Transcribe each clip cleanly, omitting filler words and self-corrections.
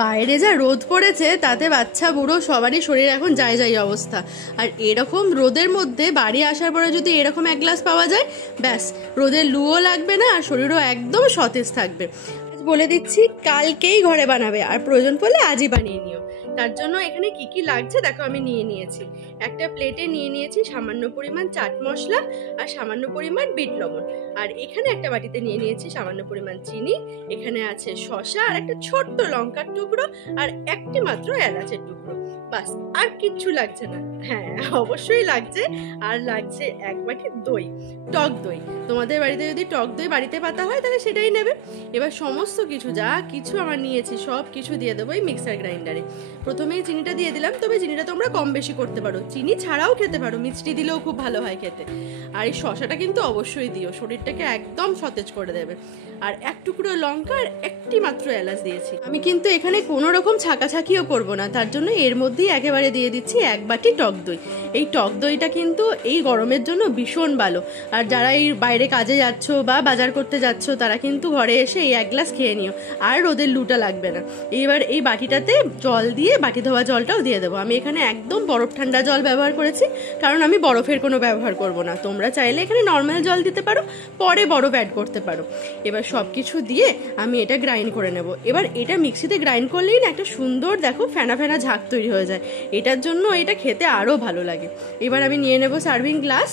বাইরে যা রোদ পড়েছে তাতে বাচ্চা বুড়ো সবারই শরীর এখন যায় যায় অবস্থা। আর এরকম রোদের মধ্যে বাড়ি আসার পরে যদি এরকম এক গ্লাস পাওয়া যায়, ব্যাস রোদের লুও লাগবে না আর শরীরও একদম সতেজ থাকবে। বলে দিচ্ছি, কালকেই ঘরে বানাবে, আর প্রয়োজন পড়লে আজই বানিয়ে নিও। তার জন্য এখানে কি কি লাগছে দেখো, আমি নিয়ে নিয়েছি। একটা প্লেটে নিয়ে নিয়েছি সামান্য পরিমাণ চাট মশলা আর সামান্য পরিমাণ বিট লবণ। আর এখানে একটা বাটিতে নিয়ে নিয়েছি সামান্য পরিমাণ চিনি। এখানে আছে শসা আর একটা ছোট্ট লঙ্কার টুকরো আর একটি মাত্র এলাচের টুকরো। বাস, আর কিচ্ছু লাগছে না। হ্যাঁ, অবশ্যই লাগছে, আর লাগছে এক বাটি দই, টক দই। তোমাদের বাড়িতে যদি টক দই বাড়িতে পাতা হয় তাহলে সেটাই নেবে। এবার সমস্ত কিছু যা কিছু আমার নিয়েছি সব কিছু দিয়ে দেবো এই মিক্সার গ্রাইন্ডারে। প্রথমেই চিনিটা দিয়ে দিলাম, তবে চিনিটা তোমরা কম বেশি করতে পারো, চিনি ছাড়াও খেতে পারো, মিষ্টি দিলেও খুব ভালো হয় খেতে। আর এই শসাটা কিন্তু অবশ্যই দিও, শরীরটাকে একদম সতেজ করে দেবে। আর এক টুকরো লঙ্কা আর একটি মাত্র এলাচ দিয়েছি। আমি কিন্তু এখানে কোনো রকম ছাকাছাকিও করবো না, তার জন্য এর মধ্যেই একেবারে দিয়ে দিচ্ছি এক বাটি টক দই। এই টক দইটা কিন্তু এই গরমের জন্য ভীষণ ভালো। আর যারা এই বাইরে কাজে যাচ্ছ বা বাজার করতে যাচ্ছ তারা কিন্তু ঘরে এসে এই এক গ্লাস খেয়ে নিও, আর রোদের লুটা লাগবে না। এবার এই বাটিটাতে জল দিয়ে, বাটি ধোয়া জলটাও দিয়ে দেবো। আমি এখানে একদম বরফ ঠান্ডা জল ব্যবহার করেছি, কারণ আমি বরফের কোনো ব্যবহার করব না। তোমরা চাইলে এখানে নর্মাল জল দিতে পারো, পরে বরফ অ্যাড করতে পারো। এবার সব কিছু দিয়ে আমি এটা গ্রাইন্ড করে নেব। এবার এটা মিক্সিতে গ্রাইন্ড করলেই না একটা সুন্দর দেখো ফেনা ফেনা ঝাঁক তৈরি হয়ে যায়, এটার জন্য এটা খেতে আরও ভালো লাগে। এবার আমি নিয়ে নেব সার্ভিং গ্লাস।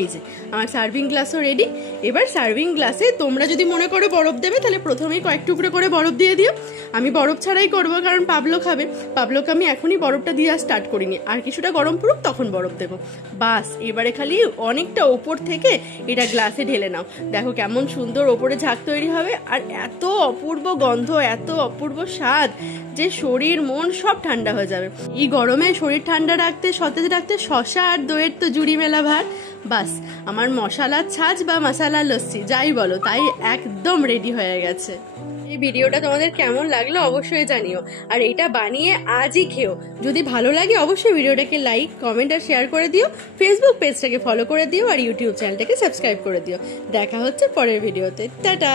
এই যে আমার সার্ভিং গ্লাসও রেডি। এবার সার্ভিং গ্লাসে তোমরা যদি মনে করো বরফ দেবে তাহলে প্রথমেই কয়েক টুকরো করে বরফ দিয়ে দিও। আমি বরফ ছাড়াই করব, কারণ পাবলো খাবে। পাবলোকে আমি এখনই বরফটা দিয়ে স্টার্ট করিনি, আর কিছুটা গরম পড়ুক তখন বরফ দেবো। বাস, এবারে খালি অনেকটা ওপর থেকে এটা গ্লাসে ঢেলে নাও। দেখো কেমন সুন্দর ওপরে ঝাঁক তৈরি হবে, আর এত অপূর্ব গন্ধ, এত অপূর্ব স্বাদ যে শরীর মন সব ঠান্ডা হয়ে যাবে। এই গরমে শরীর ঠান্ডা রাখতে, সতেজ রাখতে শসা আর দইয়ের তো জুড়ি মেলা ভার। বাস, আমার মশালা ছাঁচ বা মশালা লস্যি যাই বলো তাই একদম রেডি হয়ে গেছে। এই ভিডিওটা তোমাদের কেমন লাগলো অবশ্যই জানিও, আর এটা বানিয়ে আজই খেও। যদি ভালো লাগে অবশ্যই ভিডিওটাকে লাইক, কমেন্ট আর শেয়ার করে দিও। ফেসবুক পেজটাকে ফলো করে দিও, আর ইউটিউব চ্যানেলটাকে সাবস্ক্রাইব করে দিও। দেখা হচ্ছে পরের ভিডিওতে। টাটা।